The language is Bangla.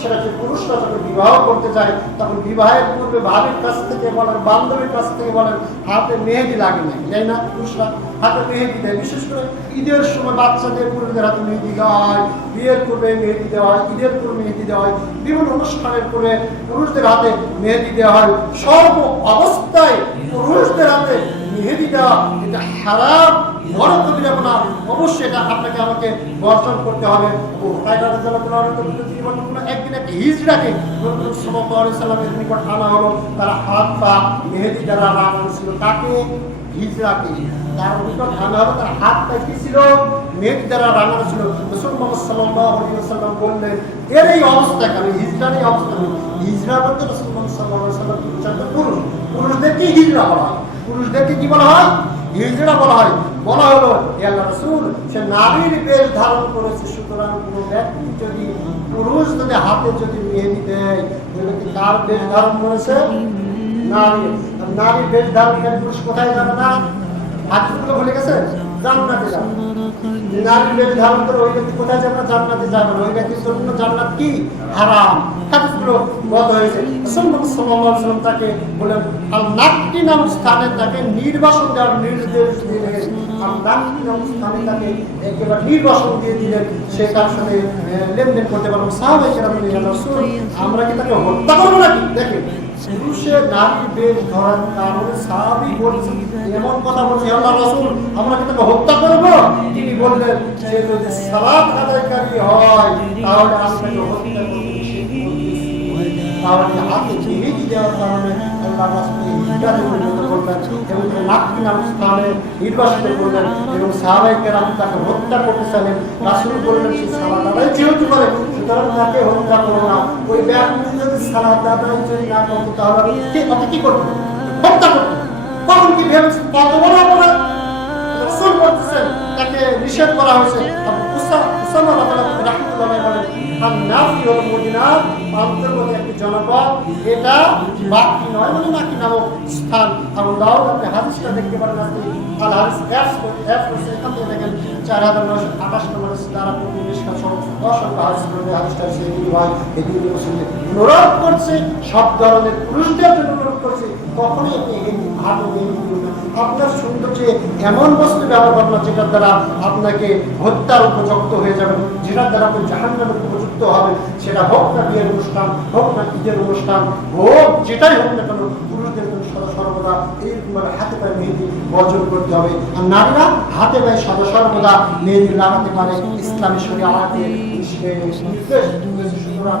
সেটা যে পুরুষরা যখন বিবাহ করতে যায় তখন বিবাহের পূর্বে ভাবির কাছ থেকে বলেন, বান্ধবীর কাছ থেকে বলেন, হাতে মেহেদি লাগে না, তাই না? পুরুষরা হাতে মেহেদি দেয়, বিশেষ করে ঈদের সময় বাচ্চাদের পূর্বেদের হাতে মেহেদি দেওয়া হয়, বিয়ের পূর্বে মেহেদি দেওয়া হয়, ঈদের পূর্বে মেহেদি দেওয়া হয়, বিভিন্ন অনুষ্ঠানের পূর্বে পুরুষদের হাতে মেহেদি দেওয়া হয়। সর্ব অবস্থায় পুরুষদের হাতে মেহেদি দেওয়া এটা হারাম, বড় কবিরা গুনাহ। অবশ্যই এটা আপনাকে আমাকে বর্জন করতে হবে। একদিন একটা হিজড়াকে সাল্লাল্লাহু আলাইহি সাল্লামের নিকট আনা হলো, তারা হাত পা মেহেদি দ্বারা রাঙানো ছিল। তাকে হিজড়াকে তার নিকট আনা হলো, তার হাত পা কি ছিল? মেহেদি দ্বারা রাঙানো ছিল। রাসূল মুহাম্মদ সাল্লাল্লাহু আলাইহি ওয়াসাল্লাম বললেন, এর এই অবস্থা কেন? হিজড়ার এই অবস্থা কেন? হিজড়া বলতে রাসূল মুহাম্মদ সাল্লাল্লাহু আলাইহি ওয়াসাল্লাম পুরুষ, পুরুষদেরকে হিজড়া বলা হয়। পুরুষদেরকে কি বলা হয়? হিজড়া বলা হয়। বলা হলো, হে আল্লাহর রাসূল, সে নারীর বেশ ধারণ করেছে, সুতরাং কোনো ব্যক্তি যদি পুরুষ যদি হাতে যদি মেহেদি দেয়, ওই ব্যক্তি কার বেশ ধারণ করেছে? নারী। নারীর বেশ ধারণকারী পুরুষ কোথায় যাবে না? হাতগুলো ভুলে গেছে? জান্নাতে যাবে। নারীর বেশ ধারণ করে ওই ব্যক্তি কোথায় যাবে না? জান্নাতে যাবে না। ওই ব্যক্তির জন্য জান্নাত কি? হারাম। হাদিসগুলো বন্ধ হয়েছে। রাসূলুল্লাহ সাল্লাল্লাহু আলাইহি ওয়াসাল্লাম তাকে বলেন, আল নাকি নামক স্থানে তাকে নির্বাসন দেওয়ার নির্দেশ দিলেন। আল নাকি নামক স্থানে তাকে একেবারে নির্বাসন দিয়ে দিলেন, সে তার সাথে লেনদেন করতে পারবে। সাহাবায়ে কেরাম বললেন, ইয়া রাসূল, আমরা কি তাকে হত্যা করবো নাকি? দেখেন, পুরুষের নারীর বেশ ধরার কারণে সাহাবী বলছেন, এমন কথা বলছে, হে আল্লাহর রাসূল, আমরা কি তাকে হত্যা করবো? তিনি বললেন, সে যদি সালাত আদায়কারী হয় তাহলে আমি তাকে হত্যা করবো। তাহলে হাতে মেহেদি দেওয়ার কারণে আল্লাহ রাসূল হিজড়াতে পরিণত করলেন এবং নাকি নামক স্থানে নির্বাসিত করলেন এবং সাহাবায়ে কেরাম তাকে হত্যা করতে চাইলেন। রাসূল বললেন, সে সালাত আদায় যেহেতু করে, সুতরাং তাকে হত্যা করো না। ওই ব্যক্তি যদি সালাত আদায় যদি না করতো তাহলে তাকে কি করতো? হত্যা করতো। তখন কি ভেবেছেন কত বড় অপরাধ? রাসূল বলতেছেন তাকে নিষেধ করা হয়েছে। উসামা রাহমাতুল্লাহ বলেন, নাফি হল মদিনার অন্তর্গত একটি জনপদ, এটা বাকি নয়, মানে নাকি নামক স্থান। আবু দাউদ আপনি হাদিসটা দেখতে পারেন, আপনি আল হাদিস অ্যাপস করছে, এখান থেকে দেখেন 4928 নম্বরের দ্বারা পরিবেশকা সহ অসংখ্য হাদিস রয়েছে। হাদিসটা সেই ভাই এদিকে মুসলিম অনুরোধ করছে, সব ধরনের পুরুষদের জন্য অনুরোধ করছে, কখনোই আপনি এই হাতে মেহেদি দিন না। আপনার সৌন্দর্যে এমন বস্তু ব্যবহার করবেন যেটার দ্বারা আপনাকে হত্যার উপযুক্ত হয়ে যাবেন, যেটার দ্বারা আপনি জাহান্নামের উপযুক্ত হবেন। সেটা হোক না বিয়ের অনুষ্ঠান, হোক না ঈদের অনুষ্ঠান, হোক যেটাই হোক না কেন, পুরুষদের জন্য সদা সর্বদা এইরকম হাতে পায়ে মেহেদি বর্জন করতে হবে। আর নারীরা হাতে পায়ে সদা সর্বদা মেহেদি লাগাতে পারে, ইসলামী শরীয়ত আমাকে নির্দেশ দিয়েছে। সুতরাং